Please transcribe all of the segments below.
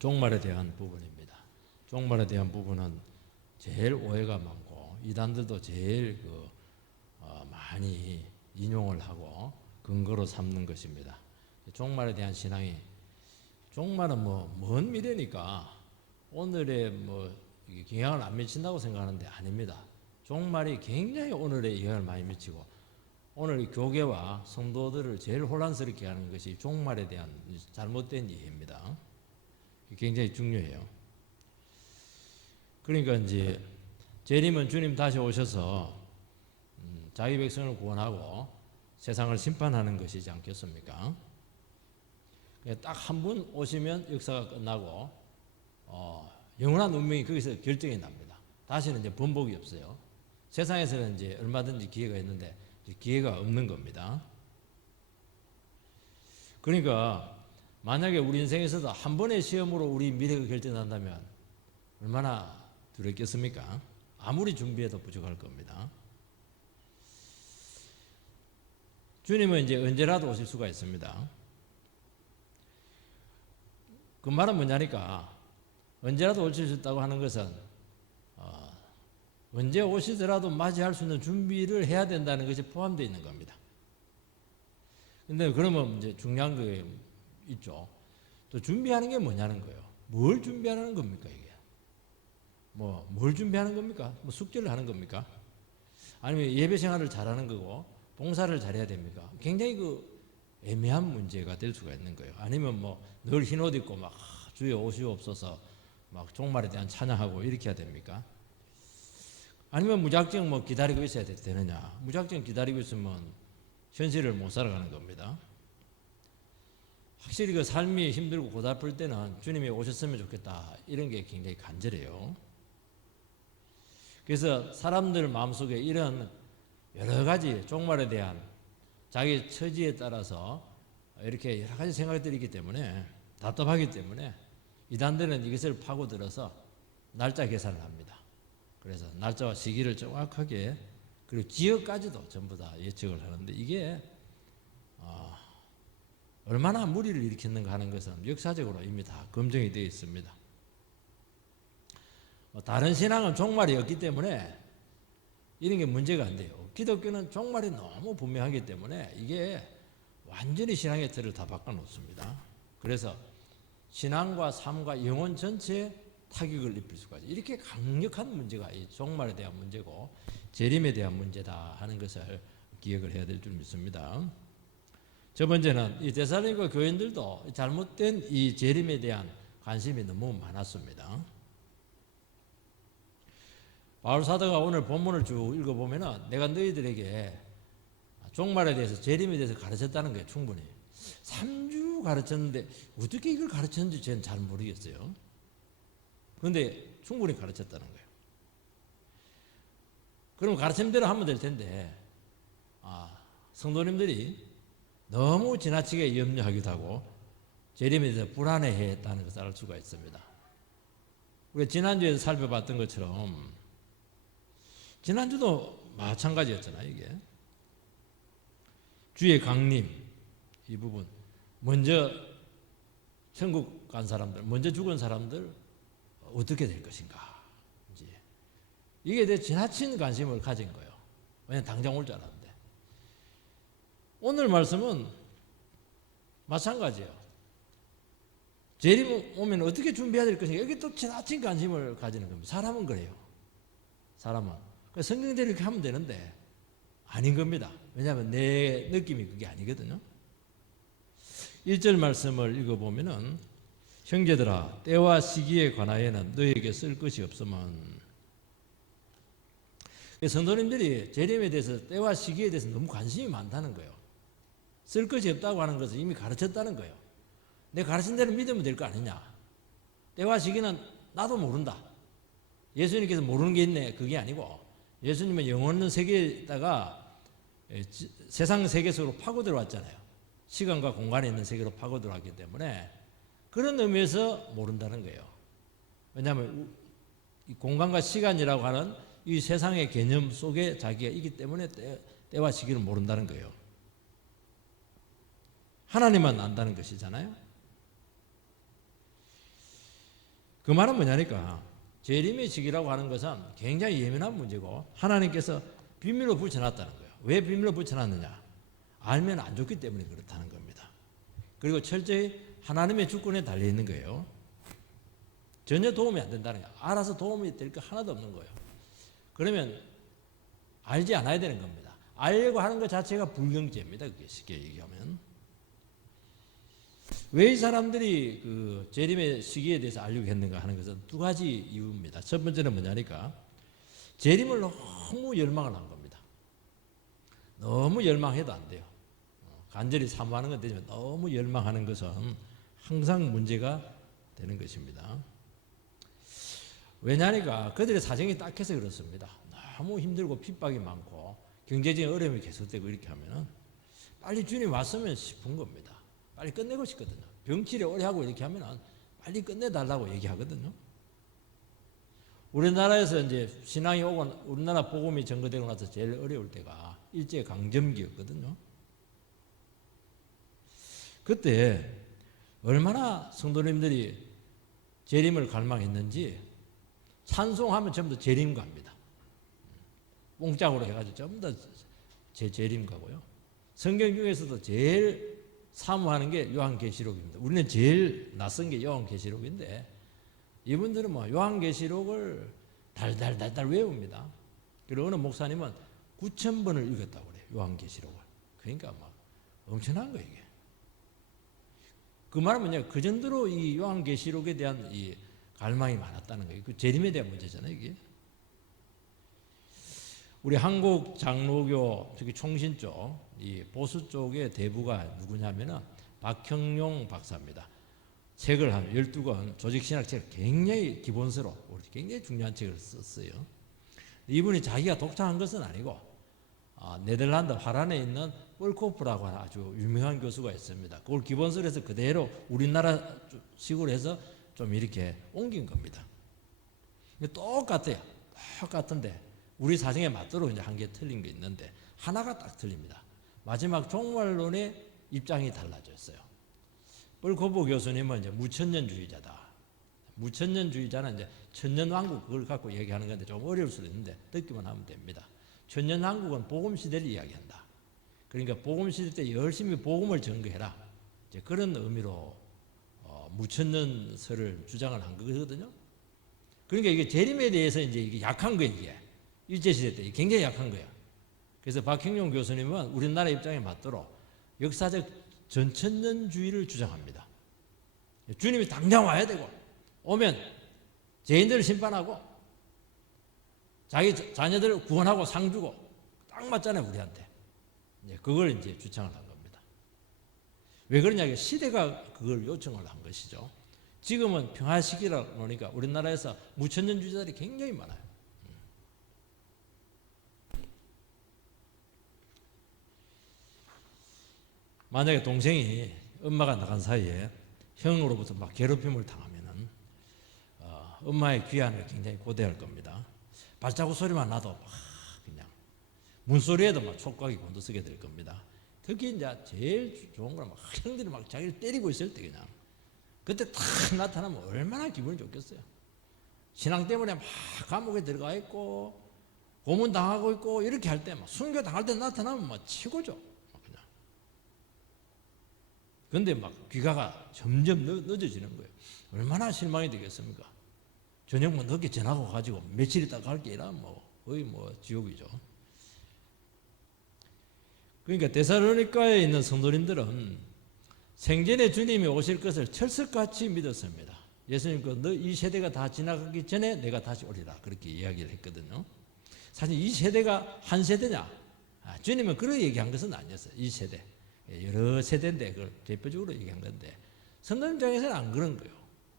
종말에 대한 부분입니다. 종말에 대한 부분은 제일 오해가 많고 이단들도 제일 많이 인용을 하고 근거로 삼는 것입니다. 종말에 대한 신앙이, 종말은 먼 미래니까 오늘에 영향을 안 미친다고 생각하는데 아닙니다. 종말이 굉장히 오늘에 영향을 많이 미치고 오늘 교계와 성도들을 제일 혼란스럽게 하는 것이 종말에 대한 잘못된 이해입니다. 굉장히 중요해요. 그러니까 이제 재림은 주님 다시 오셔서 자기 백성을 구원하고 세상을 심판하는 것이지 않겠습니까? 딱 한 분 오시면 역사가 끝나고 영원한 운명이 거기서 결정이 납니다. 다시는 이제 번복이 없어요. 세상에서는 이제 얼마든지 기회가 있는데 기회가 없는 겁니다. 그러니까 만약에 우리 인생에서도 한 번의 시험으로 우리 미래가 결정난다면 얼마나 두렵겠습니까? 아무리 준비해도 부족할 겁니다. 주님은 이제 언제라도 오실 수가 있습니다. 그 말은 뭐냐니까 언제라도 오실 수 있다고 하는 것은 언제 오시더라도 맞이할 수 있는 준비를 해야 된다는 것이 포함되어 있는 겁니다. 근데 그러면 이제 중요한 게 있죠. 또 준비하는 게 뭐냐는 거예요. 뭘 준비하는 겁니까, 이게? 뭘 준비하는 겁니까? 숙제를 하는 겁니까? 아니면 예배 생활을 잘하는 거고, 봉사를 잘해야 됩니까? 굉장히 애매한 문제가 될 수가 있는 거예요. 아니면 늘 흰 옷 입고 주여 오시옵소서 종말에 대한 찬양하고 이렇게 해야 됩니까? 아니면 무작정 기다리고 있어야 되느냐? 무작정 기다리고 있으면 현실을 못 살아가는 겁니다. 확실히 삶이 힘들고 고달플 때는 주님이 오셨으면 좋겠다 이런 게 굉장히 간절해요. 그래서 사람들 마음속에 이런 여러 가지 종말에 대한 자기 처지에 따라서 이렇게 여러 가지 생각들이 있기 때문에 답답하기 때문에 이단들은 이것을 파고들어서 날짜 계산을 합니다. 그래서 날짜와 시기를 정확하게 그리고 지역까지도 전부 다 예측을 하는데 이게 얼마나 무리를 일으키는가 하는 것은 역사적으로 이미 다 검증이 되어 있습니다. 다른 신앙은 종말이 없기 때문에 이런 게 문제가 안 돼요. 기독교는 종말이 너무 분명하기 때문에 이게 완전히 신앙의 틀을 다 바꿔놓습니다. 그래서 신앙과 삶과 영혼 전체에 타격을 입힐 수가 있어요. 이렇게 강력한 문제가 이 종말에 대한 문제고 재림에 대한 문제다 하는 것을 기억을 해야 될 줄 믿습니다. 첫 번째는 이 데살로니가 교인들도 잘못된 이 재림에 대한 관심이 너무 많았습니다. 바울 사도가 오늘 본문을 쭉 읽어보면은 내가 너희들에게 종말에 대해서 재림에 대해서 가르쳤다는 거예요. 충분히 3주 가르쳤는데 어떻게 이걸 가르쳤는지 저는 잘 모르겠어요. 그런데 충분히 가르쳤다는 거예요. 그럼 가르침대로 하면 될 텐데 성도님들이 너무 지나치게 염려하기도 하고 재림에 대해서 불안해했다는 것을 알 수가 있습니다. 우리가 지난주에 살펴봤던 것처럼 지난주도 마찬가지였잖아요. 이게 주의 강림 이 부분 먼저 천국 간 사람들 먼저 죽은 사람들 어떻게 될 것인가 이게 대해 지나친 관심을 가진 거예요. 왜냐하면 당장 올 줄 알았는데 오늘 말씀은 마찬가지예요. 재림 오면 어떻게 준비해야 될 것인가 여기 또 지나친 관심을 가지는 겁니다. 사람은 그래요. 사람은 성경대로 이렇게 하면 되는데 아닌 겁니다. 왜냐하면 내 느낌이 그게 아니거든요. 1절 말씀을 읽어보면은 형제들아 때와 시기에 관하여는 너희에게 쓸 것이 없으면 성도님들이 재림에 대해서 때와 시기에 대해서 너무 관심이 많다는 거예요. 쓸 것이 없다고 하는 것을 이미 가르쳤다는 거예요. 내 가르친 대로 믿으면 될 거 아니냐. 때와 시기는 나도 모른다. 예수님께서 모르는 게 있네. 그게 아니고 예수님은 영원 없는 세계에다가 세상 세계 속으로 파고 들어왔잖아요. 시간과 공간에 있는 세계로 파고 들어왔기 때문에 그런 의미에서 모른다는 거예요. 왜냐하면 이 공간과 시간이라고 하는 이 세상의 개념 속에 자기가 있기 때문에 때와 시기를 모른다는 거예요. 하나님만 안다는 것이잖아요. 그 말은 뭐냐니까 재림의 시기라고 하는 것은 굉장히 예민한 문제고 하나님께서 비밀로 붙여놨다는 거예요. 왜 비밀로 붙여놨느냐? 알면 안 좋기 때문에 그렇다는 겁니다. 그리고 철저히 하나님의 주권에 달려 있는 거예요. 전혀 도움이 안 된다는 거예요. 알아서 도움이 될 거 하나도 없는 거예요. 그러면 알지 않아야 되는 겁니다. 알려고 하는 것 자체가 불경죄입니다. 그게 쉽게 얘기하면. 왜 이 사람들이 그 재림의 시기에 대해서 알려고 했는가 하는 것은 두 가지 이유입니다. 첫 번째는 뭐냐니까 재림을 너무 열망을 한 겁니다. 너무 열망해도 안 돼요. 간절히 사모하는 건 되지만 너무 열망하는 것은 항상 문제가 되는 것입니다. 왜냐니까 그들의 사정이 딱해서 그렇습니다. 너무 힘들고 핍박이 많고 경제적인 어려움이 계속되고 이렇게 하면 빨리 주님 왔으면 싶은 겁니다. 빨리 끝내고 싶거든요. 병치레 오래 하고 이렇게 하면 빨리 끝내달라고 얘기하거든요. 우리나라에서 이제 신앙이 오고 우리나라 복음이 전거되고 나서 제일 어려울 때가 일제 강점기였거든요. 그때 얼마나 성도님들이 재림을 갈망했는지 찬송하면 전부 다 재림가입니다. 뽕짝으로 해가지고 전부 다 재림가고요. 성경 중에서도 제일 사모하는 게 요한계시록입니다. 우리는 제일 낯선 게 요한계시록인데 이분들은 뭐 요한계시록을 달달달달 외웁니다. 그리고 어느 목사님은 9,000번을 읽었다고 그래요. 요한계시록을. 그러니까 막 엄청난 거예요, 이게. 그 말은 뭐냐? 그 정도로 이 요한계시록에 대한 이 갈망이 많았다는 거예요. 그 재림에 대한 문제잖아요, 이게. 우리 한국 장로교 특히 총신 쪽, 이 보수 쪽의 대부가 누구냐면은 박형룡 박사입니다. 책을 한 12권 조직신학책을 굉장히 기본서로 굉장히 중요한 책을 썼어요. 이분이 자기가 독창한 것은 아니고 네덜란드 화란에 있는 뻘코프라고 하는 아주 유명한 교수가 있습니다. 그걸 기본서로 해서 그대로 우리나라 식으로 해서 좀 이렇게 옮긴 겁니다. 똑같아요. 똑같은데 우리 사정에 맞도록 이제 한 개 틀린 게 있는데 하나가 딱 틀립니다. 마지막 종말론의 입장이 달라졌어요. 뻘코프 교수님은 이제 무천년주의자다. 무천년주의자는 이제 천년왕국 그걸 갖고 얘기하는 건데 좀 어려울 수도 있는데 듣기만 하면 됩니다. 천년왕국은 복음시대를 이야기한다. 그러니까 복음시대 때 열심히 복음을 전거해라. 이제 그런 의미로 무천년설을 주장을 한 거거든요. 그러니까 이게 재림에 대해서 이제 이게 약한 거예요, 이게. 일제시대 때 굉장히 약한 거예요. 그래서 박형룡 교수님은 우리나라 입장에 맞도록 역사적 전천년주의를 주장합니다. 주님이 당장 와야 되고 오면 죄인들을 심판하고 자기 자녀들을 구원하고 상 주고 딱 맞잖아요, 우리한테. 그걸 이제 주장을 한 겁니다. 왜 그러냐? 시대가 그걸 요청을 한 것이죠. 지금은 평화 시기라 그러니까 우리나라에서 무천년주의자들이 굉장히 많아요. 만약에 동생이 엄마가 나간 사이에 형으로부터 막 괴롭힘을 당하면은 엄마의 귀환을 굉장히 고대할 겁니다. 발자국 소리만 나도 막 그냥 문소리에도 막 촉각이 곤두서게 될 겁니다. 특히 이제 제일 좋은 건 막 형들이 막 자기를 때리고 있을 때 그냥 그때 탁 나타나면 얼마나 기분이 좋겠어요. 신앙 때문에 막 감옥에 들어가 있고 고문 당하고 있고 이렇게 할 때 막 순교 당할 때 나타나면 막 최고죠. 그런데 막 귀가가 점점 늦어지는 거예요. 얼마나 실망이 되겠습니까? 저녁 뭐 늦게 전화가 가지고 며칠 있다 갈게 이라 뭐 거의 뭐 지옥이죠. 그러니까 데살로니가에 있는 성도님들은 생전에 주님이 오실 것을 철석같이 믿었습니다. 예수님께서 너 이 세대가 다 지나가기 전에 내가 다시 오리라 그렇게 이야기를 했거든요. 사실 이 세대가 한 세대냐? 주님은 그런 얘기한 것은 아니었어요. 이 세대. 여러 세대인데 그걸 대표적으로 얘기한 건데 성도님 입장에서는 안 그런 거예요.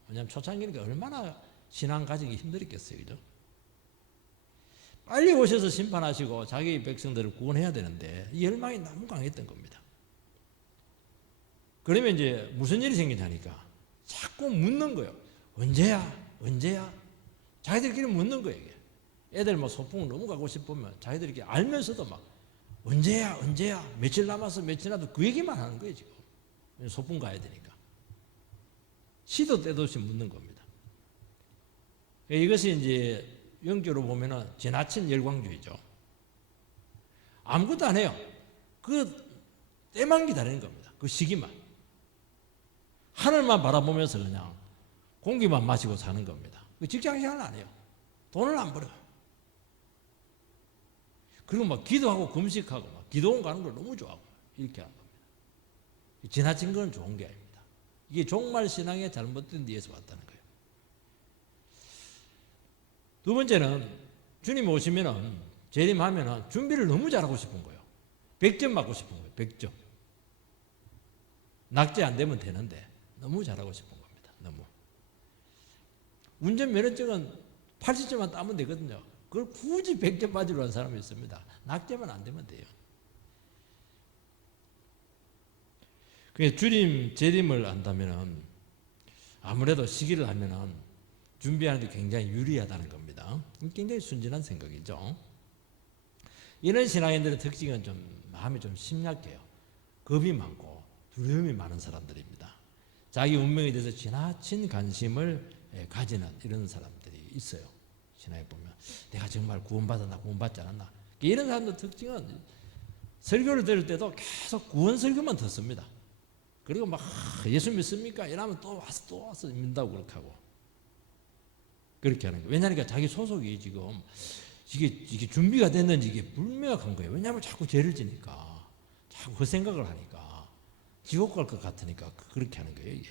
왜냐하면 초창기니까 얼마나 신앙 가지기 힘들었겠어요. 그죠? 빨리 오셔서 심판하시고 자기 백성들을 구원해야 되는데 이 열망이 너무 강했던 겁니다. 그러면 이제 무슨 일이 생기냐니까 자꾸 묻는 거예요. 언제야? 언제야? 자기들끼리 묻는 거예요. 이게. 애들 뭐 소풍 너무 가고 싶으면 자기들끼리 알면서도 막 언제야? 언제야? 며칠 남았어? 며칠 남았어? 그 얘기만 하는 거예요, 지금. 소풍 가야 되니까. 시도 때도 없이 묻는 겁니다. 이것이 이제 영적으로 보면은 지나친 열광주의죠. 아무것도 안 해요. 그 때만 기다리는 겁니다. 그 시기만. 하늘만 바라보면서 그냥 공기만 마시고 사는 겁니다. 직장 생활을 안 해요. 돈을 안 벌어요. 그리고 막 기도하고 금식하고 막 기도원 가는 걸 너무 좋아하고 이렇게 하는 겁니다. 지나친 건 좋은 게 아닙니다. 이게 종말 신앙의 잘못된 뒤에서 왔다는 거예요. 두 번째는 주님 오시면은 재림하면은 준비를 너무 잘하고 싶은 거예요. 100점 받고 싶은 거예요. 100점. 낙제 안 되면 되는데 너무 잘하고 싶은 겁니다. 너무. 운전면허증은 80점만 따면 되거든요. 그걸 굳이 100점 받으러 한 사람이 있습니다. 낙제만 안 되면 돼요. 그래서 주님 재림을 안다면은 아무래도 시기를 하면은 준비하는 데 굉장히 유리하다는 겁니다. 굉장히 순진한 생각이죠. 이런 신앙인들의 특징은 좀 마음이 좀 심약해요. 겁이 많고 두려움이 많은 사람들입니다. 자기 운명에 대해서 지나친 관심을 가지는 이런 사람들이 있어요. 신앙에 보면 내가 정말 구원받았나 구원받지 않았나 이런 사람들 특징은 설교를 들을 때도 계속 구원 설교만 듣습니다. 그리고 막 예수 믿습니까? 이러면 또 와서 믿는다고 그렇게 하고 그렇게 하는 거예요. 왜냐하니까 자기 소속이 지금 이게 준비가 됐는지 이게 불명확한 거예요. 왜냐하면 자꾸 죄를 지니까 자꾸 그 생각을 하니까 지옥 갈 것 같으니까 그렇게 하는 거예요. 이게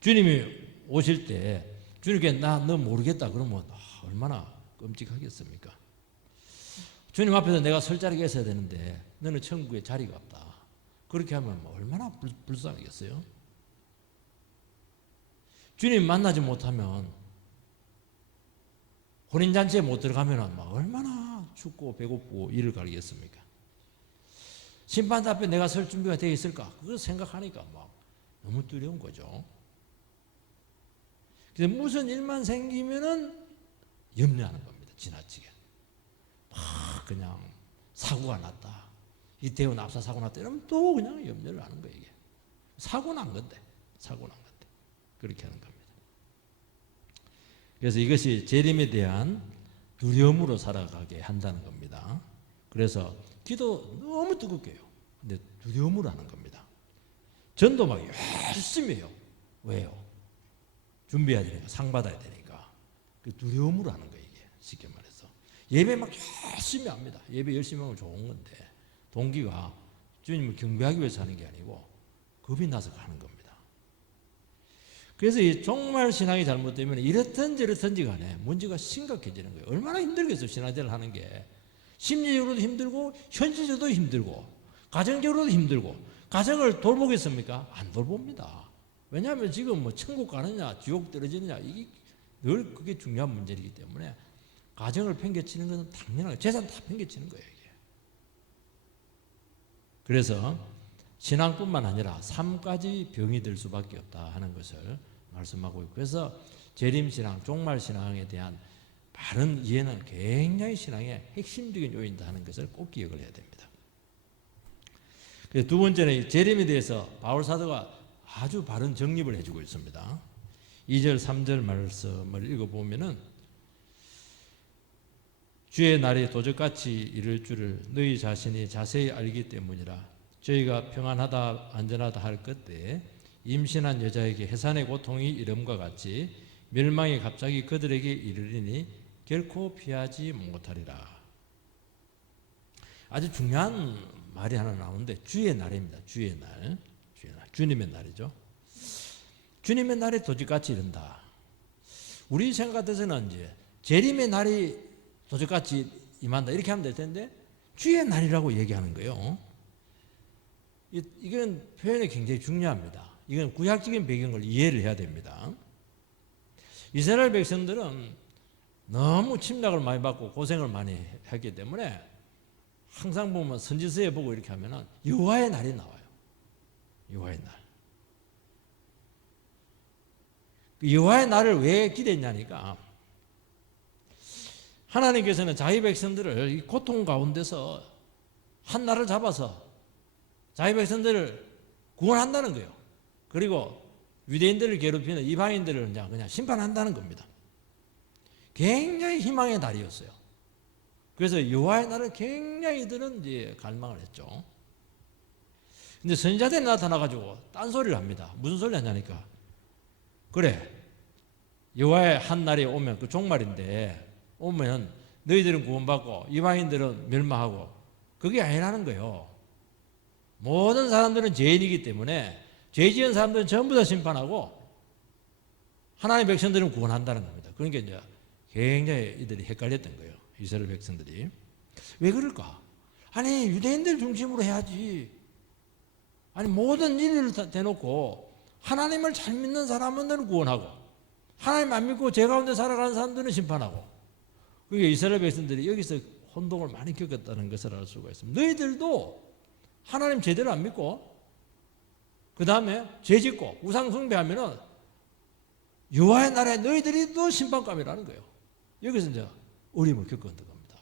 주님이 오실 때 주님께 나 너 모르겠다 그러면 얼마나 끔찍하겠습니까? 주님 앞에서 내가 설 자리가 있어야 되는데 너는 천국에 자리가 없다. 그렇게 하면 얼마나 불쌍하겠어요? 주님 만나지 못하면 혼인잔치에 못 들어가면 얼마나 춥고 배고프고 이를 가리겠습니까? 심판대 앞에 내가 설 준비가 되어 있을까? 그걸 생각하니까 막 너무 두려운 거죠. 그래서 무슨 일만 생기면은 염려하는 겁니다. 지나치게. 막 그냥 사고가 났다. 이태원 압사 사고 났다. 이러면 또 그냥 염려를 하는 거예요. 이게. 사고 난 건데. 그렇게 하는 겁니다. 그래서 이것이 재림에 대한 두려움으로 살아가게 한다는 겁니다. 그래서 기도 너무 뜨겁게 해요. 근데 두려움으로 하는 겁니다. 전도 막 열심히 해요. 왜요? 준비해야 되니까, 상 받아야 되니까. 그 두려움으로 하는 거예요, 이게. 쉽게 말해서. 예배 막 열심히 합니다. 예배 열심히 하면 좋은 건데, 동기가 주님을 경배하기 위해서 하는 게 아니고, 겁이 나서 가는 겁니다. 그래서 이 종말 신앙이 잘못되면 이렇든 저렇든지 간에 문제가 심각해지는 거예요. 얼마나 힘들겠어요, 신앙생활을 하는 게. 심리적으로도 힘들고, 현실적으로도 힘들고, 가정적으로도 힘들고, 가정을 돌보겠습니까? 안 돌봅니다. 왜냐하면 지금 뭐 천국 가느냐, 지옥 떨어지느냐, 이게 늘 그게 중요한 문제이기 때문에 가정을 팽개치는 것은 당연하게 재산 다 팽개치는 거예요, 이게. 그래서 신앙뿐만 아니라 삶까지 병이 들 수밖에 없다 하는 것을 말씀하고 있고, 그래서 재림신앙, 종말신앙에 대한 바른 이해는 굉장히 신앙의 핵심적인 요인이다 하는 것을 꼭 기억을 해야 됩니다. 두 번째는 재림에 대해서 바울 사도가 아주 바른 정립을 해주고 있습니다. 2절 3절 말씀을 읽어보면은 주의 날이 도적같이 이를 줄을 너희 자신이 자세히 알기 때문이라. 저희가 평안하다 안전하다 할 그때 임신한 여자에게 해산의 고통이 이름과 같이 멸망이 갑자기 그들에게 이르리니 결코 피하지 못하리라. 아주 중요한 말이 하나 나오는데 주의 날입니다. 주의 날. 주님의 날이죠. 주님의 날이 도적같이 이른다. 우리 생각 같아서는 이제 재림의 날이 도적같이 임한다 이렇게 하면 될 텐데 주의 날이라고 얘기하는 거예요. 이건 표현이 굉장히 중요합니다. 이건 구약적인 배경을 이해를 해야 됩니다. 이스라엘 백성들은 너무 침략을 많이 받고 고생을 많이 했기 때문에 항상 보면 선지서에 보고 이렇게 하면은 여호와의 날이 나와요. 여호와의 날. 여호와의 날을 왜 기대했냐니까 하나님께서는 자기 백성들을 이 고통 가운데서 한 날을 잡아서 자기 백성들을 구원한다는 거예요. 그리고 유대인들을 괴롭히는 이방인들을 그냥 심판한다는 겁니다. 굉장히 희망의 날이었어요. 그래서 여호와의 날을 굉장히 이들은 이제 갈망을 했죠. 근데 선지자들이 나타나가지고 딴소리를 합니다. 무슨 소리 하냐니까. 그래, 여호와의 한 날이 오면, 그 종말인데 오면 너희들은 구원받고 이방인들은 멸망하고, 그게 아니라는 거예요. 모든 사람들은 죄인이기 때문에 죄 지은 사람들은 전부 다 심판하고 하나님의 백성들은 구원한다는 겁니다. 그러니까 이제 굉장히 이들이 헷갈렸던 거예요. 이스라엘 백성들이. 왜 그럴까? 아니, 유대인들 중심으로 해야지. 아니, 모든 일을 다 대놓고 하나님을 잘 믿는 사람은 구원하고 하나님 안 믿고 죄 가운데 살아가는 사람들은 심판하고. 그게 이스라엘 백성들이 여기서 혼동을 많이 겪었다는 것을 알 수가 있습니다. 너희들도 하나님 제대로 안 믿고 그 다음에 죄 짓고 우상 숭배하면은 여호와의 나라에 너희들이 또 심판감이라는 거예요. 여기서 이제 어림을 겪었던 겁니다.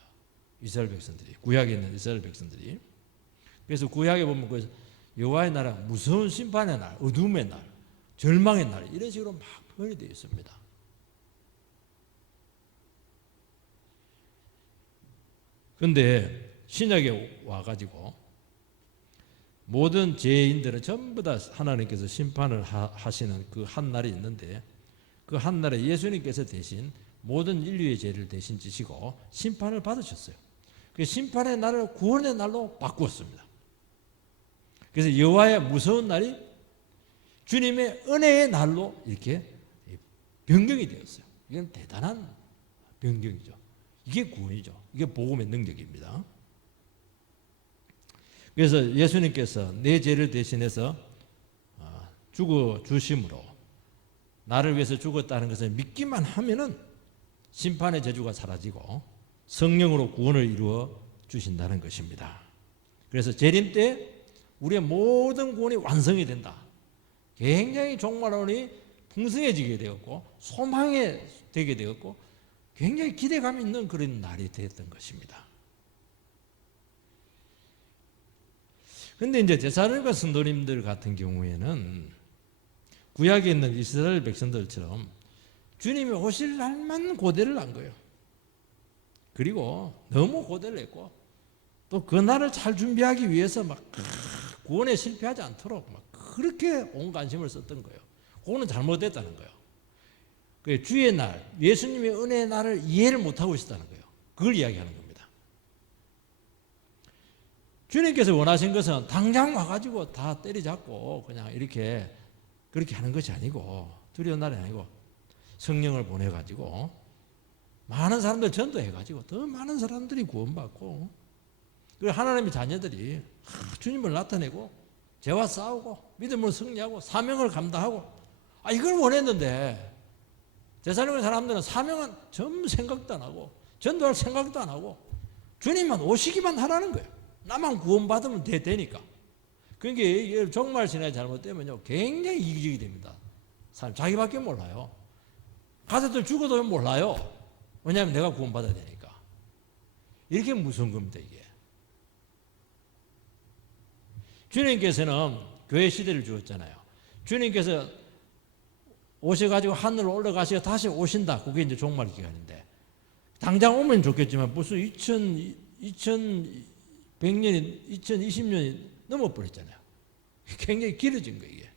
이스라엘 백성들이, 구약에 있는 이스라엘 백성들이. 그래서 구약에 보면 그 여호와의 나라 무서운 심판의 날, 어둠의 날, 절망의 날, 이런 식으로 막 표현이 되어 있습니다. 그런데 신약에 와가지고 모든 죄인들은 전부 다 하나님께서 심판을 하시는 그 한 날이 있는데, 그 한 날에 예수님께서 대신 모든 인류의 죄를 대신 지시고 심판을 받으셨어요. 그 심판의 날을 구원의 날로 바꾸었습니다. 그래서 여호와의 무서운 날이 주님의 은혜의 날로 이렇게 변경이 되었어요. 이건 대단한 변경이죠. 이게 구원이죠. 이게 복음의 능력입니다. 그래서 예수님께서 내 죄를 대신해서 죽어 주심으로 나를 위해서 죽었다는 것을 믿기만 하면은 심판의 저주가 사라지고 성령으로 구원을 이루어 주신다는 것입니다. 그래서 재림 때 우리의 모든 구원이 완성이 된다. 굉장히 종말론이 풍성해지게 되었고 소망에 되게 되었고 굉장히 기대감 있는 그런 날이 되었던 것입니다. 그런데 이제 제사장과 성도님들 같은 경우에는 구약에 있는 이스라엘 백성들처럼 주님이 오실 날만 고대를 한 거예요. 그리고 너무 고대를 했고 또 그 날을 잘 준비하기 위해서 막 구원에 실패하지 않도록 막 그렇게 온 관심을 썼던 거예요. 그거는 잘못됐다는 거예요. 그 주의 날, 예수님의 은혜의 날을 이해를 못하고 있었다는 거예요. 그걸 이야기하는 겁니다. 주님께서 원하신 것은 당장 와가지고 다 때리잡고 그냥 이렇게 그렇게 하는 것이 아니고, 두려운 날이 아니고 성령을 보내가지고 많은 사람들 전도해가지고 더 많은 사람들이 구원받고, 그리고 하나님의 자녀들이 주님을 나타내고 죄와 싸우고 믿음을 승리하고 사명을 감당하고, 이걸 원했는데 제사장의 사람들은 사명은 전부 생각도 안 하고 전도할 생각도 안 하고 주님만 오시기만 하라는 거예요. 나만 구원받으면 되니까. 그러니까 종말 신앙이 잘못되면요 굉장히 이기적이 됩니다. 사람 자기밖에 몰라요. 가족들 죽어도 몰라요. 왜냐하면 내가 구원받아야 되니까. 이렇게 무서운 겁니다 이게. 주님께서는 교회 시대를 주었잖아요. 주님께서 오셔가지고 하늘로 올라가시고 다시 오신다. 그게 이제 종말 기간인데 당장 오면 좋겠지만 벌써 2100년이 2020년이 넘어버렸잖아요. 굉장히 길어진 거예요 이게.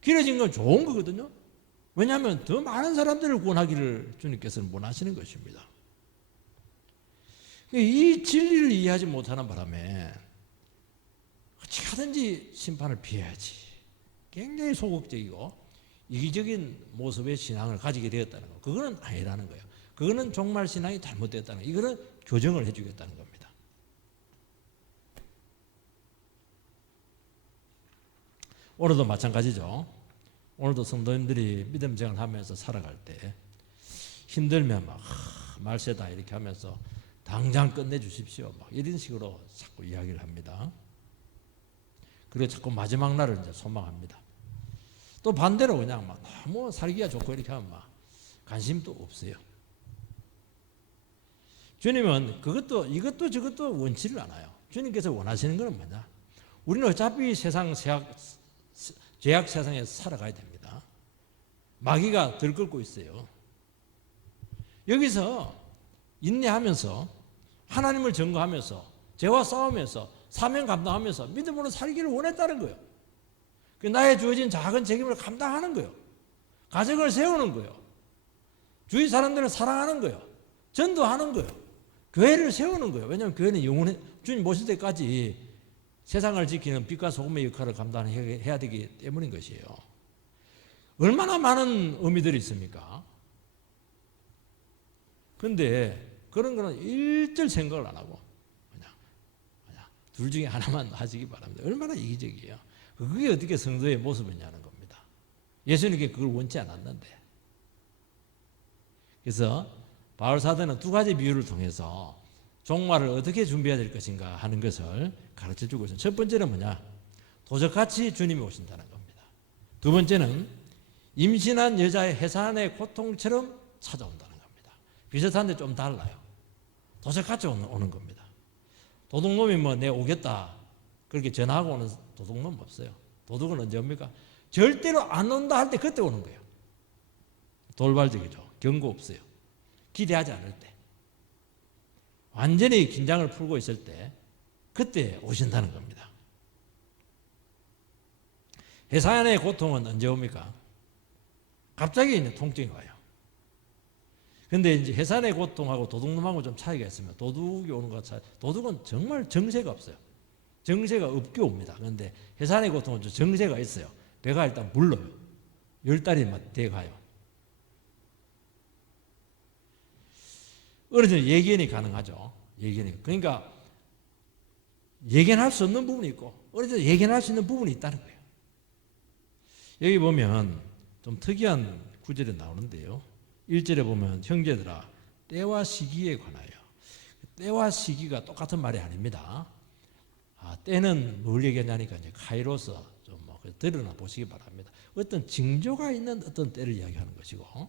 길어진 건 좋은 거거든요. 왜냐하면 더 많은 사람들을 구원하기를 주님께서는 원하시는 것입니다. 이 진리를 이해하지 못하는 바람에 어떻게 하든지 심판을 피해야지. 굉장히 소극적이고 이기적인 모습의 신앙을 가지게 되었다는 거. 그거는 아니라는 거예요. 그거는 종말 신앙이 잘못되었다는 거예요. 이거는 교정을 해주겠다는 겁니다. 오늘도 마찬가지죠. 오늘도 성도님들이 믿음 생활하면서 살아갈 때 힘들면 막 말세다 이렇게 하면서 당장 끝내주십시오. 막 이런 식으로 자꾸 이야기를 합니다. 그리고 자꾸 마지막 날을 이제 소망합니다. 또 반대로 그냥 막 너무 살기가 좋고 이렇게 하면 막 관심도 없어요. 주님은 이것도 저것도 원치를 않아요. 주님께서 원하시는 것은 뭐냐? 우리는 어차피 죄악 세상에 살아가야 됩니다. 마귀가 들끓고 있어요. 여기서 인내하면서 하나님을 증거하면서 죄와 싸우면서 사명 감당하면서 믿음으로 살기를 원했다는 거예요. 그 나의 주어진 작은 책임을 감당하는 거예요. 가정을 세우는 거예요. 주위 사람들을 사랑하는 거예요. 전도하는 거예요. 교회를 세우는 거예요. 왜냐하면 교회는 영원히 주님 모실 때까지 세상을 지키는 빛과 소금의 역할을 감당해야 되기 때문인 것이에요. 얼마나 많은 의미들이 있습니까? 그런데 그런 거는 일절 생각을 안 하고 그냥 둘 중에 하나만 하시기 바랍니다. 얼마나 이기적이에요. 그게 어떻게 성도의 모습이냐는 겁니다. 예수님께 그걸 원치 않았는데. 그래서 바울 사도는 두 가지 비유를 통해서 종말을 어떻게 준비해야 될 것인가 하는 것을 가르쳐주고 있습니다. 첫 번째는 뭐냐? 도적같이 주님이 오신다는 겁니다. 두 번째는 임신한 여자의 해산의 고통처럼 찾아온다는 겁니다. 비슷한데 좀 달라요. 도적같이 오는 겁니다. 도둑놈이 뭐 내 오겠다 그렇게 전화하고 오는 도둑놈 없어요. 도둑은 언제 옵니까? 절대로 안 온다 할 때 그때 오는 거예요. 돌발적이죠. 경고 없어요. 기대하지 않을 때. 완전히 긴장을 풀고 있을 때 그때 오신다는 겁니다. 해산의 고통은 언제 옵니까? 갑자기 이제 통증이 와요. 근데 이제 해산의 고통하고 도둑놈하고 좀 차이가 있으면 도둑이 오는 것 차이. 도둑은 정말 정세가 없어요. 정세가 없게 옵니다. 그런데 해산의 고통은 좀 정세가 있어요. 배가 일단 물러요. 10달이 돼 가요. 어느 정도 예견이 가능하죠. 예견이. 그러니까 예견할 수 없는 부분이 있고 어느 정도 예견할 수 있는 부분이 있다는 거예요. 여기 보면 좀 특이한 구절이 나오는데요. 1절에 보면 형제들아 때와 시기에 관하여. 때와 시기가 똑같은 말이 아닙니다. 때는 뭘 얘기하냐니까 이제 카이로스 좀 들여나 보시기 바랍니다. 어떤 징조가 있는 어떤 때를 이야기하는 것이고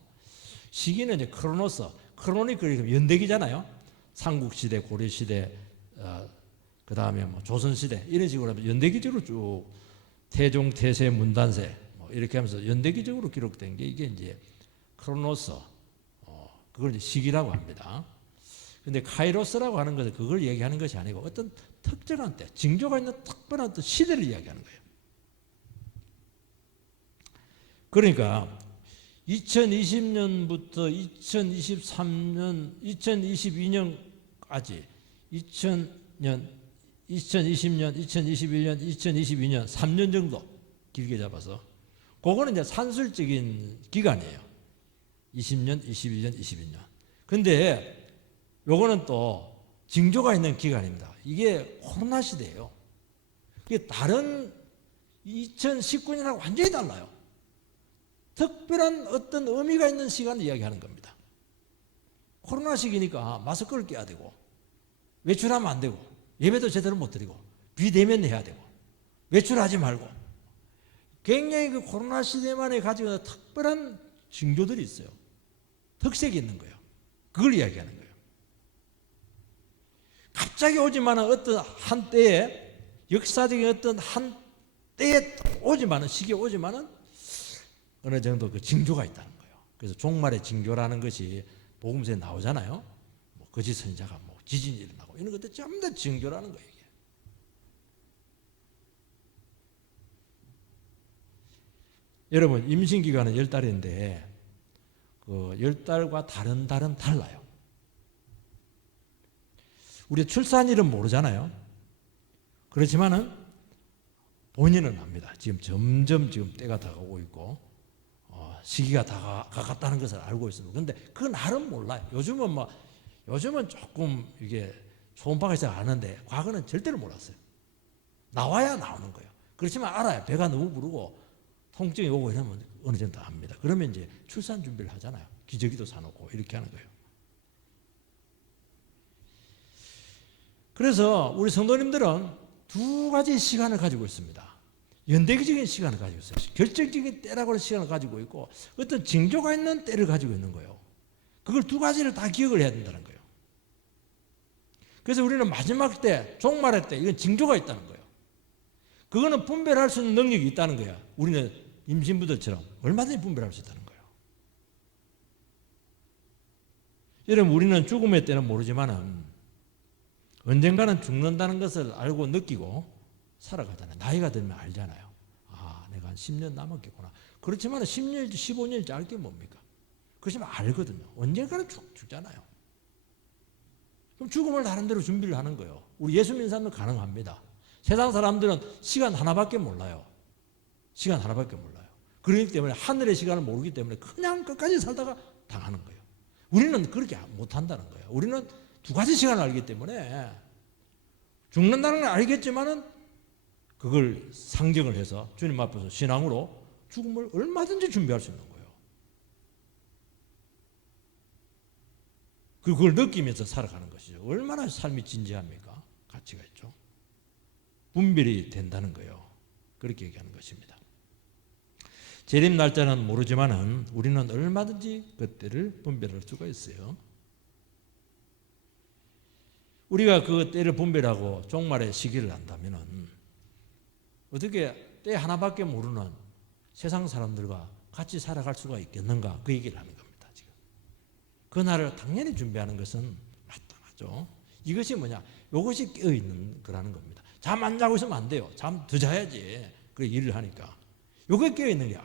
시기는 이제 크로노스, 크로닉 그러니까 연대기잖아요. 삼국시대, 고려시대, 그 다음에 뭐 조선시대 이런 식으로 하면 연대기적으로 쭉 태종, 태세, 문단세 이렇게 하면서 연대기적으로 기록된 게 이게 이제 크로노스, 그걸 이제 시기라고 합니다. 근데 카이로스라고 하는 것은 그걸 얘기하는 것이 아니고 어떤 특정한 때, 징조가 있는 특별한 어떤 시대를 이야기하는 거예요. 그러니까 2020년부터 2023년, 2022년까지 2000년, 2020년, 2021년, 2022년 3년 정도 길게 잡아서 그거는 이제 산술적인 기간이에요. 20년, 22년, 22년. 근데 요거는 또 징조가 있는 기간입니다. 이게 코로나 시대예요. 이게 다른 2019년하고 완전히 달라요. 특별한 어떤 의미가 있는 시간을 이야기하는 겁니다. 코로나 시기니까 마스크를 껴야 되고 외출하면 안 되고 예배도 제대로 못 드리고 비대면 해야 되고 외출하지 말고 굉장히 그 코로나 시대만에 가지고 있는 특별한 징조들이 있어요. 특색이 있는 거예요. 그걸 이야기하는 거예요. 갑자기 오지만은 어떤 한때에 역사적인 어떤 한때에 오지만은 시기에 오지만은 어느 정도 그 징조가 있다는 거예요. 그래서 종말의 징조라는 것이 복음서에 나오잖아요. 뭐 거짓 선지자가 뭐 지진이 일어나고 이런 것들 전부 다 징조라는 거예요. 이게. 여러분 임신 기간은 10달인데 그 10달과 다른 달은 달라요. 우리 출산일은 모르잖아요. 그렇지만은 본인은 압니다. 지금 점점 지금 때가 다가오고 있고 시기가 가깝다는 것을 알고 있습니다. 그런데 그 날은 몰라요. 요즘은 조금 이게 초음파가 있어 아는데 과거는 절대로 몰랐어요. 나와야 나오는 거예요. 그렇지만 알아요. 배가 너무 부르고 통증이 오고 이러면 어느 정도 압니다. 그러면 이제 출산 준비를 하잖아요. 기저귀도 사놓고 이렇게 하는 거예요. 그래서 우리 성도님들은 두 가지 시간을 가지고 있습니다. 연대기적인 시간을 가지고 있어요. 결정적인 때라고 하는 시간을 가지고 있고 어떤 징조가 있는 때를 가지고 있는 거예요. 그걸 두 가지를 다 기억을 해야 된다는 거예요. 그래서 우리는 마지막 때, 종말의 때 이건 징조가 있다는 거예요. 그거는 분별할 수 있는 능력이 있다는 거예요. 우리는 임신부들처럼 얼마든지 분별할 수 있다는 거예요. 여러분, 우리는 죽음의 때는 모르지만은 언젠가는 죽는다는 것을 알고 느끼고 살아가잖아요. 나이가 들면 알잖아요. 아, 내가 한 10년 남았겠구나. 그렇지만 10년일지 15년일지 알 게 뭡니까? 그렇지만 알거든요. 언젠가는 죽잖아요. 그럼 죽음을 다른 데로 준비를 하는 거예요. 우리 예수 믿는 사람은 가능합니다. 세상 사람들은 시간 하나밖에 몰라요. 시간 하나밖에 몰라요. 그렇기 때문에 하늘의 시간을 모르기 때문에 그냥 끝까지 살다가 당하는 거예요. 우리는 그렇게 못한다는 거예요. 우리는 두 가지 시간을 알기 때문에 죽는다는 걸 알겠지만은 그걸 상정을 해서 주님 앞에서 신앙으로 죽음을 얼마든지 준비할 수 있는 거예요. 그걸 느끼면서 살아가는 것이죠. 얼마나 삶이 진지합니까? 가치가 있죠. 분별이 된다는 거예요. 그렇게 얘기하는 것입니다. 재림 날짜는 모르지만은 우리는 얼마든지 그때를 분별할 수가 있어요. 우리가 그 때를 분별하고 종말의 시기를 안다면은 어떻게 때 하나밖에 모르는 세상 사람들과 같이 살아갈 수가 있겠는가? 그 얘기를 하는 겁니다. 지금 그날을 당연히 준비하는 것은 마땅하죠. 이것이 뭐냐? 이것이 깨어 있는 거라는 겁니다. 잠 안 자고 있으면 안 돼요. 잠 더 자야지. 그 일을 하니까 이게 깨어 있는 게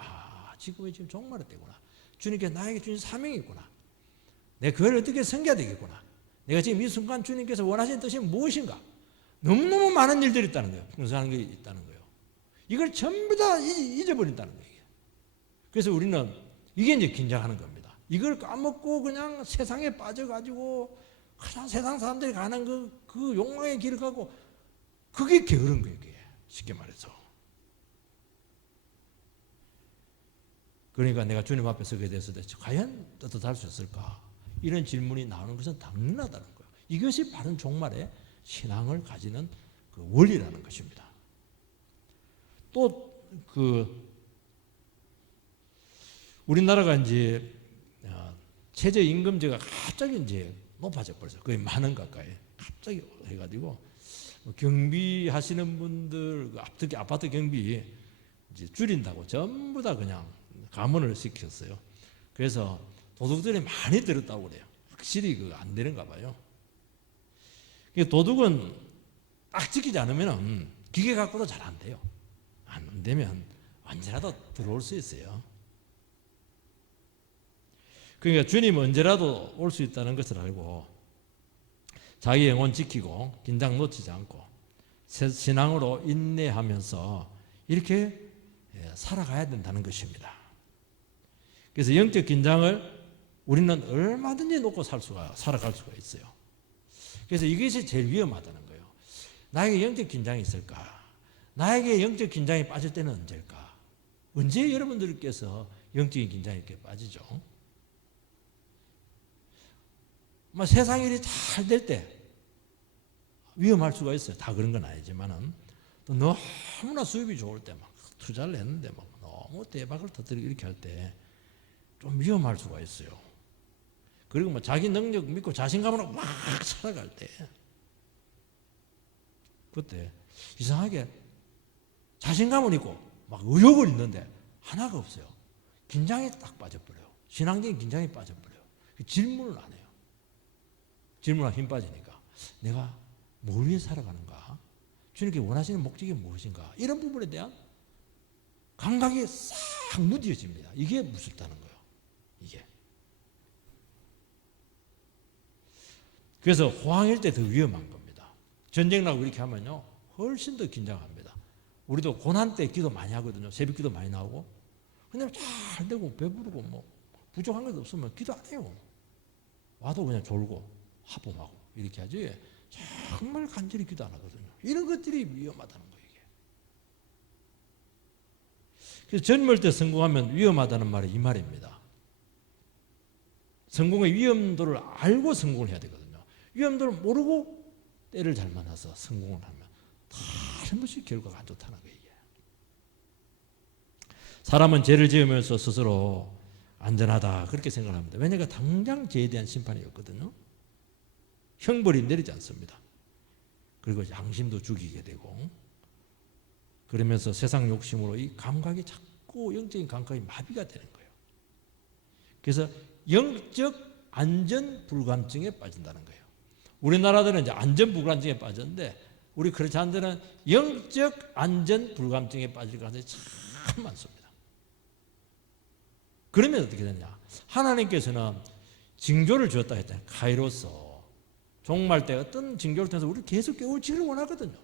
지금이 지금 종말의 때구나. 주님께 나에게 주신 사명이 있구나. 내 교회를 어떻게 섬겨야 되겠구나. 내가 지금 이 순간 주님께서 원하시는 뜻이 무엇인가? 너무너무 많은 일들이 있다는 거예요. 풍성한 게 있다는 거예요. 이걸 전부 다 잊어버린다는 거예요. 그래서 우리는 이게 이제 긴장하는 겁니다. 이걸 까먹고 그냥 세상에 빠져가지고 그냥 세상 사람들이 가는 그 욕망의 길을 가고 그게 게으른 거예요. 그게. 쉽게 말해서. 그러니까 내가 주님 앞에 서게 됐을 때 과연 떳떳할 수 있을까? 이런 질문이 나오는 것은 당연하다는 거예요. 이것이 바른 종말의 신앙을 가지는 그 원리라는 것입니다. 또 우리나라가 이제 최저임금제가 갑자기 이제 높아져 버렸어요. 거의 10,000원 가까이 갑자기 해가지고 경비하시는 분들 특히 아파트 경비 이제 줄인다고 전부 다 그냥 감원을 시켰어요. 그래서 도둑들이 많이 들었다고 그래요. 확실히 안 되는가 봐요. 도둑은 딱 지키지 않으면 기계 갖고도 잘 안 돼요. 안 되면 언제라도 들어올 수 있어요. 그러니까 주님 언제라도 올 수 있다는 것을 알고 자기 영혼 지키고 긴장 놓치지 않고 신앙으로 인내하면서 이렇게 살아가야 된다는 것입니다. 그래서 영적 긴장을 우리는 얼마든지 놓고 살아갈 수가 있어요. 그래서 이것이 제일 위험하다는 거예요. 나에게 영적 긴장이 있을까? 나에게 영적 긴장이 빠질 때는 언제일까? 언제 여러분들께서 영적인 긴장이 이렇게 빠지죠? 세상 일이 잘 될 때 위험할 수가 있어요. 다 그런 건 아니지만은 또 너무나 수입이 좋을 때 막 투자를 했는데 막 너무 대박을 터뜨리고 이렇게 할 때 좀 위험할 수가 있어요. 그리고 자기 능력 믿고 자신감으로 막 살아갈 때 그때 이상하게 자신감은 있고 막 의욕은 있는데 하나가 없어요. 긴장이 딱 빠져버려요. 신앙적인 긴장이 빠져버려요. 질문을 안 해요. 질문하면 힘 빠지니까 내가 뭘 위해 살아가는가? 주님께 원하시는 목적이 무엇인가? 이런 부분에 대한 감각이 싹 무뎌집니다. 이게 무섭다는 거예요. 이게. 그래서 호황일 때 더 위험한 겁니다. 전쟁 나고 이렇게 하면요 훨씬 더 긴장합니다. 우리도 고난 때 기도 많이 하거든요. 새벽 기도 많이 나오고. 근데 잘 되고 배부르고 부족한 것 없으면 기도 안 해요. 와도 그냥 졸고 하품하고 이렇게 하지 정말 간절히 기도 안 하거든요. 이런 것들이 위험하다는 거예요. 이게. 그래서 젊을 때 성공하면 위험하다는 말이 이 말입니다. 성공의 위험도를 알고 성공을 해야 되거든요. 위험도를 모르고 때를 잘 만나서 성공을 하면 다른 것이 결과가 안 좋다는 거예요. 이게. 사람은 죄를 지으면서 스스로 안전하다 그렇게 생각합니다. 왜냐하면 당장 죄에 대한 심판이 없거든요. 형벌이 내리지 않습니다. 그리고 양심도 죽이게 되고 그러면서 세상 욕심으로 이 감각이 자꾸 영적인 감각이 마비가 되는 거예요. 그래서 영적 안전 불감증에 빠진다는 거예요. 우리나라들은 이제 안전 불감증에 빠졌는데 우리 크리스찬들은 영적 안전 불감증에 빠질 가능성이 참 많습니다. 그러면 어떻게 되냐? 하나님께서는 징조를 주었다 했잖아요. 카이로스. 종말 때 어떤 징조를 통해서 우리를 계속 깨우치기를 원하거든요.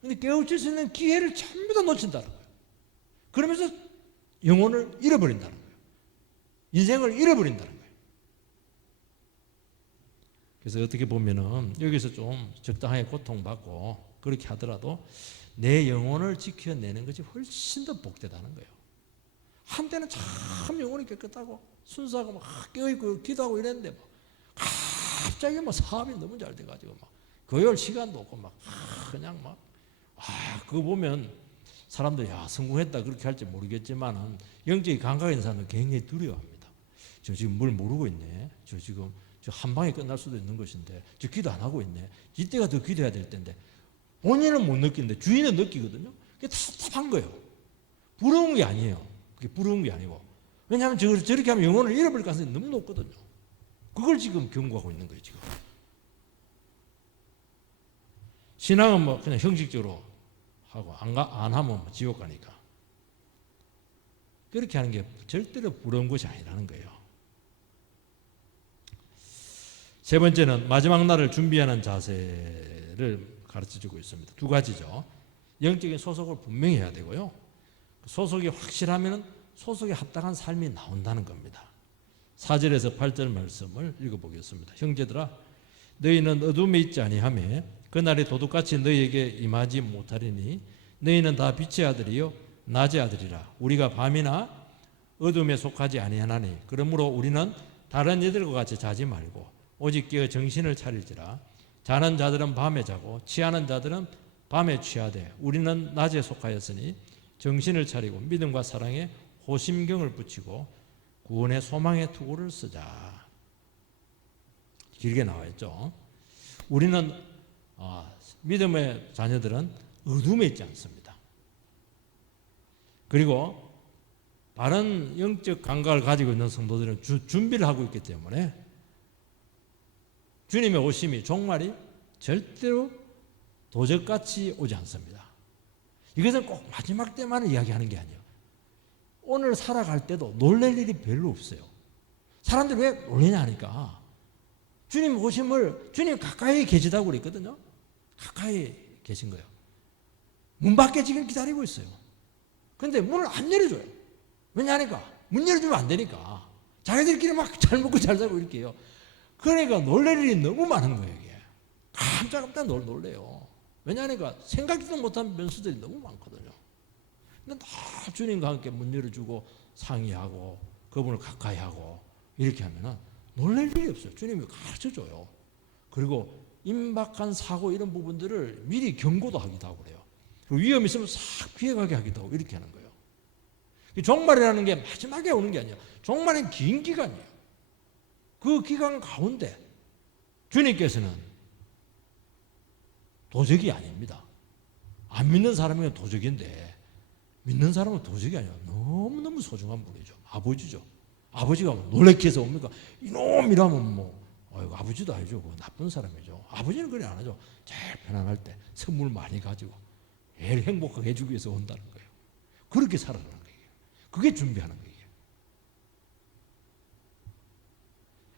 근데 깨우칠 수 있는 기회를 전부 다 놓친다는 거예요. 그러면서 영혼을 잃어버린다는 거예요. 인생을 잃어버린다는 거예요. 그래서 어떻게 보면은 여기서 좀 적당하게 고통받고 그렇게 하더라도 내 영혼을 지켜내는 것이 훨씬 더 복되다는 거예요. 한때는 참 영혼이 깨끗하고 순수하고 막 깨어있고 기도하고 이랬는데 막 갑자기 뭐 사업이 너무 잘 돼가지고 막 교회할 시간도 없고 막 그냥 막 그거 보면 사람들이 성공했다 그렇게 할지 모르겠지만은 영적인 감각이 있는 사람은 굉장히 두려워합니다. 저 지금 뭘 모르고 있네. 저 지금 저 한 방에 끝날 수도 있는 것인데 저 기도 안 하고 있네. 이때가 더 기도해야 될 텐데 본인은 못 느끼는데 주인은 느끼거든요. 그게 답답한 거예요. 부러운 게 아니에요. 그게 부러운 게 아니고 왜냐하면 저렇게 하면 영혼을 잃어버릴 가능성이 너무 높거든요. 그걸 지금 경고하고 있는 거예요. 지금 신앙은 뭐 그냥 형식적으로 하고 안 하면 뭐 지옥 가니까 그렇게 하는 게 절대로 부러운 것이 아니라는 거예요. 세 번째는 마지막 날을 준비하는 자세를 가르쳐주고 있습니다. 두 가지죠. 영적인 소속을 분명히 해야 되고요. 소속이 확실하면 소속에 합당한 삶이 나온다는 겁니다. 4절에서 8절 말씀을 읽어보겠습니다. 형제들아 너희는 어둠에 있지 아니하며 그날이 도둑같이 너희에게 임하지 못하리니 너희는 다 빛의 아들이요 낮의 아들이라. 우리가 밤이나 어둠에 속하지 아니하나니 그러므로 우리는 다른 이들과 같이 자지 말고 오직 깨어 정신을 차릴지라. 자는 자들은 밤에 자고 취하는 자들은 밤에 취하되 우리는 낮에 속하였으니 정신을 차리고 믿음과 사랑에 호심경을 붙이고 구원의 소망의 투구를 쓰자. 길게 나와 있죠. 우리는 믿음의 자녀들은 어둠에 있지 않습니다. 그리고 바른 영적 감각을 가지고 있는 성도들은 준비를 하고 있기 때문에 주님의 오심이 종말이 절대로 도적같이 오지 않습니다. 이것은 꼭 마지막 때만 이야기하는 게 아니에요. 오늘 살아갈 때도 놀랄 일이 별로 없어요. 사람들이 왜 놀라냐 하니까 주님 오심을 주님 가까이 계시다고 그랬거든요. 가까이 계신 거예요. 문 밖에 지금 기다리고 있어요. 그런데 문을 안 열어줘요. 왜냐하니까 문 열어주면 안 되니까 자기들끼리 막 잘 먹고 잘 살고 이렇게 해요. 그러니까 놀랄 일이 너무 많은 거예요. 이게 깜짝깜짝 놀래요. 왜냐하니까 생각지도 못한 변수들이 너무 많거든요. 근데 다 주님과 함께 문 열어주고 상의하고 그분을 가까이 하고 이렇게 하면은 놀랄 일이 없어요. 주님이 가르쳐줘요. 그리고 임박한 사고 이런 부분들을 미리 경고도 하기도 하고 그래요. 그리고 위험이 있으면 싹 피해가게 하기도 하고 이렇게 하는 거예요. 종말이라는 게 마지막에 오는 게 아니에요. 종말은 긴 기간이에요. 그 기간 가운데 주님께서는 도적이 아닙니다. 안 믿는 사람이면 도적인데 믿는 사람은 도적이 아니에요. 너무너무 소중한 분이죠. 아버지죠. 아버지가 놀래키 해서 옵니까? 이놈이라면 뭐 아버지도 아니죠. 나쁜 사람이죠. 아버지는 그래 안 하죠. 제일 편안할 때 선물 많이 가지고 애를 행복하게 해주기 위해서 온다는 거예요. 그렇게 살아가는 거예요. 그게 준비하는 거예요.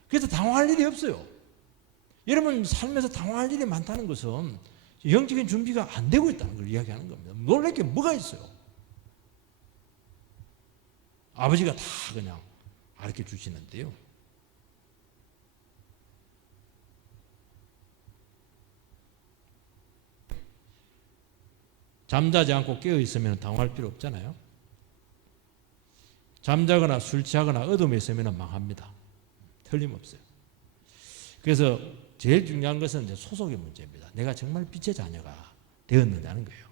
그래서 당황할 일이 없어요. 여러분 삶에서 당황할 일이 많다는 것은 영적인 준비가 안 되고 있다는 걸 이야기하는 겁니다. 놀랄 게 뭐가 있어요? 아버지가 다 그냥 가르쳐 주시는데요. 잠자지 않고 깨어 있으면 당황할 필요 없잖아요. 잠자거나 술 취하거나 어둠에 있으면 망합니다. 틀림없어요. 그래서 제일 중요한 것은 이제 소속의 문제입니다. 내가 정말 빛의 자녀가 되었느냐는 거예요.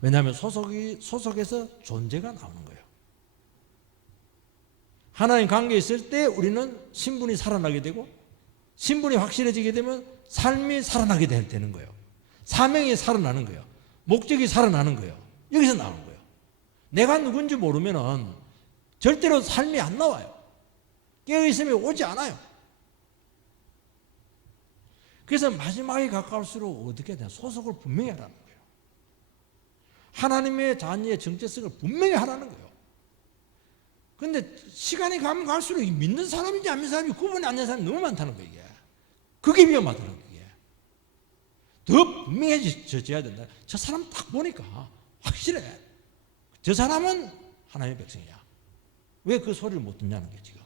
왜냐하면 소속에서 존재가 나오는 거예요. 하나님 관계에 있을 때 우리는 신분이 살아나게 되고 신분이 확실해지게 되면 삶이 살아나게 되는 거예요. 사명이 살아나는 거예요. 목적이 살아나는 거예요. 여기서 나오는 거예요. 내가 누군지 모르면은 절대로 삶이 안 나와요. 깨어있으면 오지 않아요. 그래서 마지막에 가까울수록 어떻게 되냐? 소속을 분명히 하라는 거예요. 하나님의 자녀의 정체성을 분명히 하라는 거예요. 그런데 시간이 가면 갈수록 믿는 사람인지 안 믿는 사람이 구분이 안 되는 사람이 너무 많다는 거예요. 이게. 그게 위험하다는 거예요. 더 분명해져야 된다. 저 사람 딱 보니까 확실해. 저 사람은 하나님의 백성이야. 왜 그 소리를 못 듣냐는 거예요, 지금.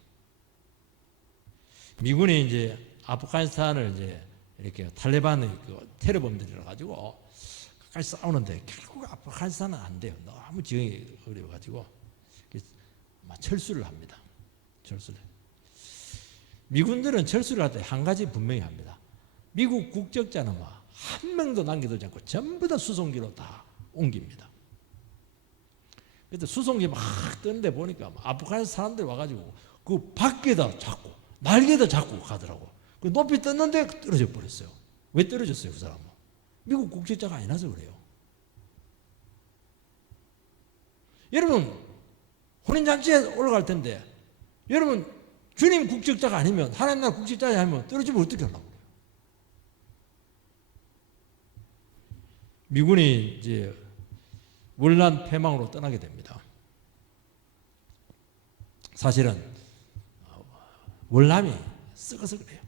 미군이 이제 아프가니스탄을 이제 이렇게 탈레반의 그 테러범들이라 가지고 가까이 싸우는데 결국 아프가니스탄은 안 돼요. 너무 지형이 어려워가지고 철수를 합니다. 철수를. 미군들은 철수를 할 때 한 가지 분명히 합니다. 미국 국적자는 한 명도 남겨두지 않고 전부 다 수송기로 다 옮깁니다. 그때 수송기 막 뜨는데 보니까 아프가니스탄 사람들이 와가지고 그 밖에다 잡고 날개도 잡고 가더라고. 그 높이 떴는데 떨어져 버렸어요. 왜 떨어졌어요, 그 사람은? 미국 국적자가 아니라서 그래요. 여러분 혼인잔치에 올라갈 텐데 여러분 주님 국적자가 아니면 하나님 나라 국적자가 아니면 떨어지면 어떻게 하려고 그래요? 미군이 이제 월남 패망으로 떠나게 됩니다. 사실은 월남이 썩어서 그래요.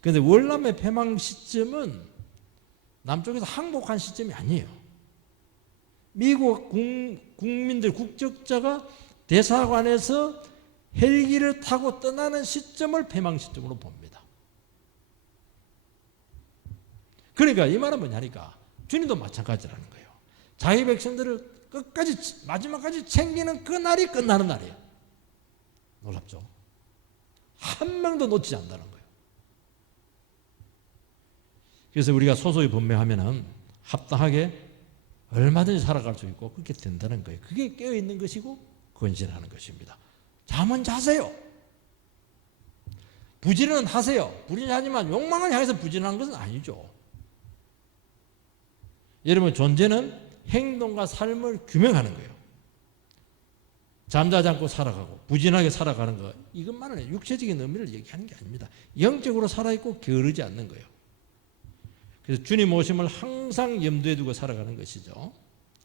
그런데 월남의 패망 시점은 남쪽에서 항복한 시점이 아니에요. 미국 국민들 국적자가 대사관에서 헬기를 타고 떠나는 시점을 패망 시점으로 봅니다. 그러니까 이 말은 뭐냐니까 주님도 마찬가지라는 거예요. 자기 백성들을 끝까지 마지막까지 챙기는 그 날이 끝나는 날이에요. 놀랍죠? 한 명도 놓치지 않는다는 거예요. 그래서 우리가 소속이 분명하면은 합당하게 얼마든지 살아갈 수 있고 그렇게 된다는 거예요. 그게 깨어있는 것이고 건실하는 것입니다. 잠은 자세요. 부지런은 하세요. 부지런하지만 욕망을 향해서 부지런한 것은 아니죠. 여러분 존재는 행동과 삶을 규명하는 거예요. 잠자지 않고 살아가고 부지런하게 살아가는 거 이것만은 육체적인 의미를 얘기하는 게 아닙니다. 영적으로 살아있고 게으르지 않는 거예요. 그래서 주님 오심을 항상 염두에 두고 살아가는 것이죠.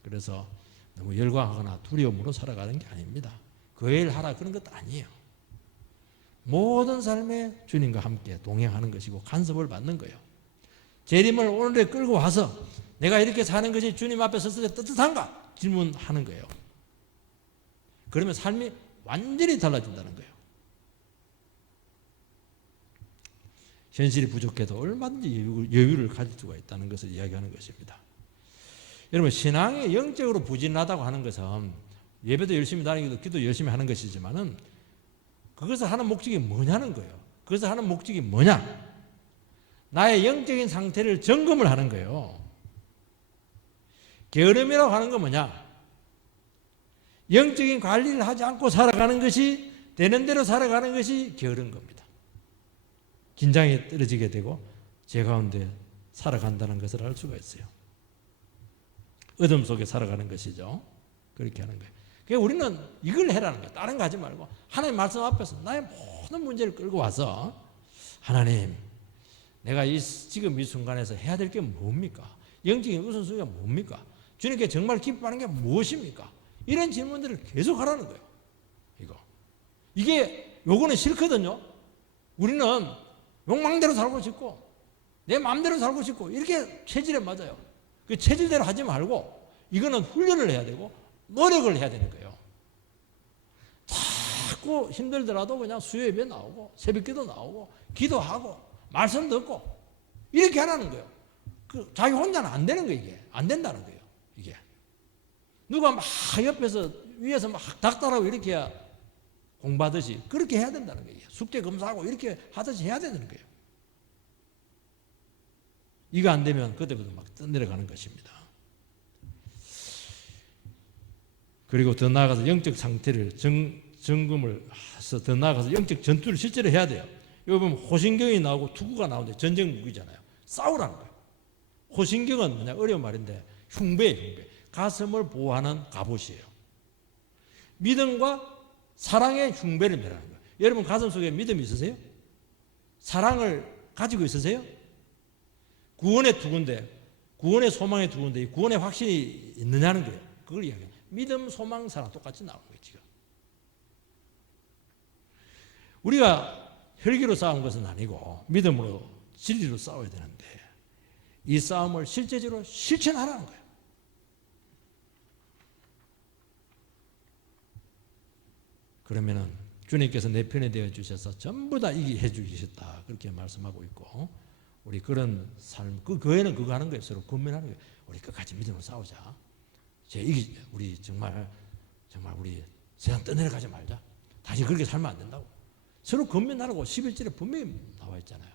그래서 너무 열광하거나 두려움으로 살아가는 게 아닙니다. 그 일 하라 그런 것도 아니에요. 모든 삶에 주님과 함께 동행하는 것이고 간섭을 받는 거예요. 재림을 오늘에 끌고 와서 내가 이렇게 사는 것이 주님 앞에 섰을 때 뜻한가? 질문하는 거예요. 그러면 삶이 완전히 달라진다는 거예요. 현실이 부족해도 얼마든지 여유를 가질 수가 있다는 것을 이야기하는 것입니다. 여러분 신앙이 영적으로 부진하다고 하는 것은 예배도 열심히 다니기도 기도 열심히 하는 것이지만은 그것을 하는 목적이 뭐냐는 거예요. 그것을 하는 목적이 뭐냐? 나의 영적인 상태를 점검을 하는 거예요. 게으름이라고 하는 건 뭐냐? 영적인 관리를 하지 않고 살아가는 것이 되는 대로 살아가는 것이 게으른 겁니다. 긴장이 떨어지게 되고 제 가운데 살아간다는 것을 알 수가 있어요. 어둠 속에 살아가는 것이죠. 그렇게 하는 거예요. 그러니까 우리는 이걸 해라는 거예요. 다른 거 하지 말고 하나님 말씀 앞에서 나의 모든 문제를 끌고 와서 하나님 내가 지금 이 순간에서 해야 될 게 뭡니까? 영적인 우선순위가 뭡니까? 주님께 정말 기뻐하는 게 무엇입니까? 이런 질문들을 계속 하라는 거예요. 이게 요거는 싫거든요. 우리는 욕망대로 살고 싶고 내 마음대로 살고 싶고 이렇게 체질에 맞아요. 그 체질대로 하지 말고 이거는 훈련을 해야 되고 노력을 해야 되는 거예요. 자꾸 힘들더라도 그냥 수요 예배 나오고 새벽기도 나오고 기도하고 말씀 듣고 이렇게 하라는 거예요. 자기 혼자는 안 되는 거예요. 이게 안 된다는 거예요. 이게 누가 막 옆에서 위에서 막 닥달하고 이렇게 공부하듯이 그렇게 해야 된다는 거예요. 숙제 검사하고 이렇게 하듯이 해야 되는 거예요. 이거 안 되면 그때부터 막 떠내려가는 것입니다. 그리고 더 나아가서 영적 상태를 점검을 해서 더 나아가서 영적 전투를 실제로 해야 돼요. 여기 보면 호신경이 나오고 투구가 나오는데 전쟁 무기잖아요. 싸우라는 거예요. 호신경은 뭐냐 어려운 말인데 흉배예요. 흉배. 가슴을 보호하는 갑옷이에요. 믿음과 사랑의 흉배를 매라는 거예요. 여러분 가슴 속에 믿음이 있으세요? 사랑을 가지고 있으세요? 구원의 투구인데, 구원의 소망의 투구인데, 이 구원의 확신이 있느냐는 거예요. 그걸 이야기해요. 믿음, 소망, 사랑 똑같이 나오는 거예요, 지금. 우리가 혈기로 싸운 것은 아니고 믿음으로 진리로 싸워야 되는데 이 싸움을 실제적으로 실천하라는 거예요. 그러면은 주님께서 내 편에 되어 주셔서 전부 다 이기게 해 주셨다. 그렇게 말씀하고 있고 우리 그런 삶, 그 교회는 그거 하는 거예요. 서로 권면하는 거예요. 우리 끝까지 믿음으로 싸우자. 우리 정말 우리 세상 떠내려가지 말자. 다시 그렇게 살면 안 된다고. 서로 권면하라고 11절에 분명히 나와 있잖아요.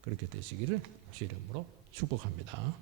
그렇게 되시기를 주의 이름으로 축복합니다.